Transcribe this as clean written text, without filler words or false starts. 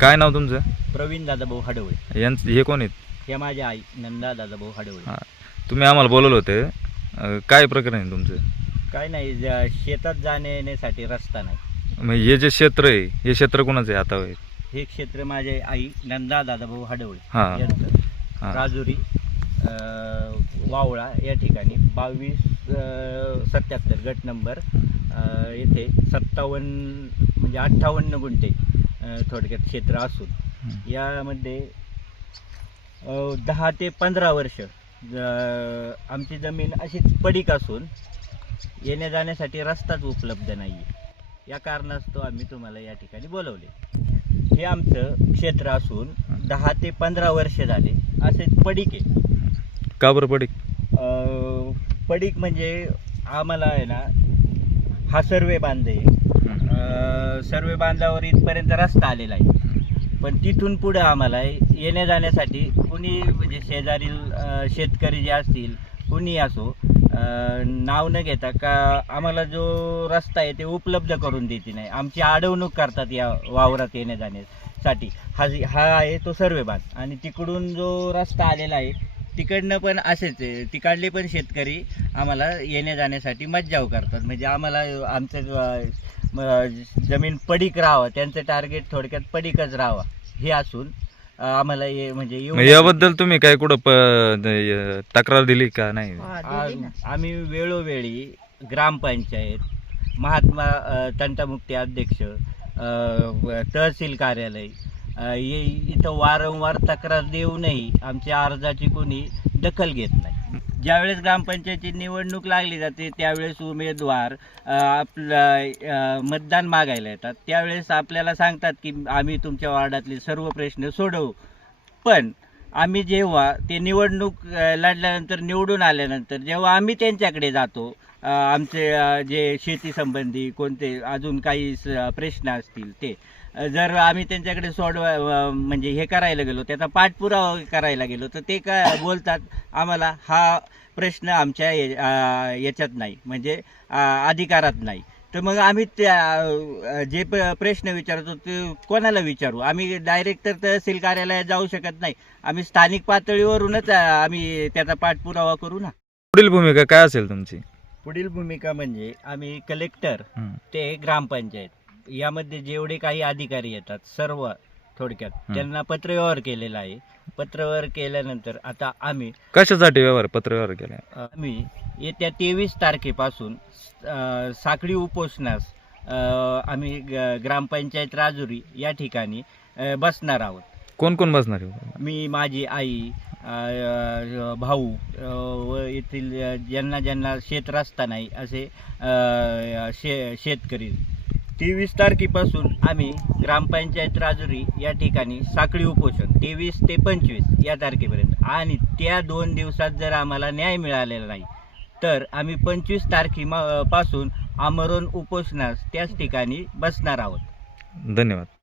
काय नाव तुमचं? प्रवीण दादाभाऊ हडवळे. यांचं हे कोण आहेत? हे माझे आई नंदा दादाभाऊ हडवळे. हां, तुम्ही आम्हाला बोलवलं होते, काय प्रकरण आहे तुमचं? काय नाही, शेतात जाण्या येण्यासाठी रस्ता नाही. मग हे जे क्षेत्र आहे, हे क्षेत्र कोणाचं आहे आता? हे क्षेत्र माझे आई नंदा दादाभाऊ हडवळे हां. यांचं. हां. राजुरी वावळा या ठिकाणी 2277 गट नंबर येथे 57 म्हणजे 58 गुंठे थोडक्यात क्षेत्र असून यामध्ये 10 ते 15 वर्ष आमची जमीन अशीच पडीक असून येण्या जाण्यासाठी रस्ताच उपलब्ध नाही आहे. या कारणास्तव आम्ही तुम्हाला या ठिकाणी बोलवले. हे आमचं क्षेत्र असून 10 ते 15 वर्ष झाले असेच पडीक आहे. का बरं पडीक? पडीक म्हणजे आम्हाला आहे ना, हा सर्वे बांध आहे. सर्वे बांधावर इथपर्यंत रस्ता आलेला आहे, पण तिथून पुढे आम्हाला येण्या जाण्यासाठी कुणी म्हणजे शेजारील शेतकरी जे असतील कुणी असो नाव न घेता का आम्हाला जो रस्ता आहे ते उपलब्ध करून देते नाही. आमची अडवणूक करतात या वावरात येण्या जाण्यासाठी. हा आहे तो सर्वे बांध आणि तिकडून जो रस्ता आलेला आहे तिकडनं पण असेच आहे. तिकडले पण शेतकरी आम्हाला येण्या जाण्यासाठी मज्जाव करतात. म्हणजे आम्हाला आमचं जमीन पडीक राहावं, त्यांचं टार्गेट थोडक्यात पडीकच राहावं हे असून आम्हाला म्हणजे याबद्दल तुम्ही काय कुठं तक्रार दिली का नाही? आम्ही वेळोवेळी ग्रामपंचायत, महात्मा तंटामुक्ती अध्यक्ष, तहसील कार्यालय इथं वारंवार तक्रार देऊनही आमच्या अर्जाची कोणी दखल घेत नाही. ज्यावेळेस ग्रामपंचायतीची निवडणूक लागली जाते त्यावेळेस उमेदवार आपलं मतदान मागायला येतात. त्यावेळेस आपल्याला सांगतात की आम्ही तुमच्या वार्डातले सर्व प्रश्न सोडवू. पण आम्ही जेव्हा ते निवडणूक लढल्यानंतर निवडून आल्यानंतर जेव्हा आम्ही त्यांच्याकडे जातो, आमचे जे शेती संबंधी कोणते अजून काही प्रश्न असतील ते जर आम्ही त्यांच्याकडे म्हणजे हे करायला गेलो, त्याचा पाठपुरावा करायला गेलो, तर ते काय बोलतात, आम्हाला हा प्रश्न आमच्या याच्यात नाही, म्हणजे अधिकारात नाही. तर मग आम्ही त्या जे प्रश्न विचारतो ते कोणाला विचारू? आम्ही डायरेक्ट तर तहसील कार्यालयात जाऊ शकत नाही. आम्ही स्थानिक पातळीवरूनच आम्ही त्याचा पाठपुरावा करू ना. पुढील भूमिका काय असेल तुमची? पुढील भूमिका म्हणजे आम्ही कलेक्टर ते ग्रामपंचायत यामध्ये जेवढे काही अधिकारी येतात सर्व थोडक्यात त्यांना पत्रव्यवहार केलेला आहे. पत्रव्यवहार केल्यानंतर आता आम्ही कशासाठी पत्रव्यवहार केला? आम्ही येत्या 23 तारखेपासून साखळी उपोषणास आम्ही ग्रामपंचायत राजुरी या ठिकाणी बसणार आहोत. कोण कोण बसणार आहे? मी, माझी आई, भाऊ व येथील ज्यांना ज्यांना शेत रस्ता नाही असे शेतकरी. 23 तारखेपासून आम्ही ग्रामपंचायत राजुरी या ठिकाणी साखळी उपोषण 23 ते 25 या तारखेपर्यंत, आणि त्या 2 दिवसात जर आम्हाला न्याय मिळालेला नाही तर आम्ही 25 तारखेपासून आमरण उपोषणास त्याच ठिकाणी बसणार आहोत. धन्यवाद.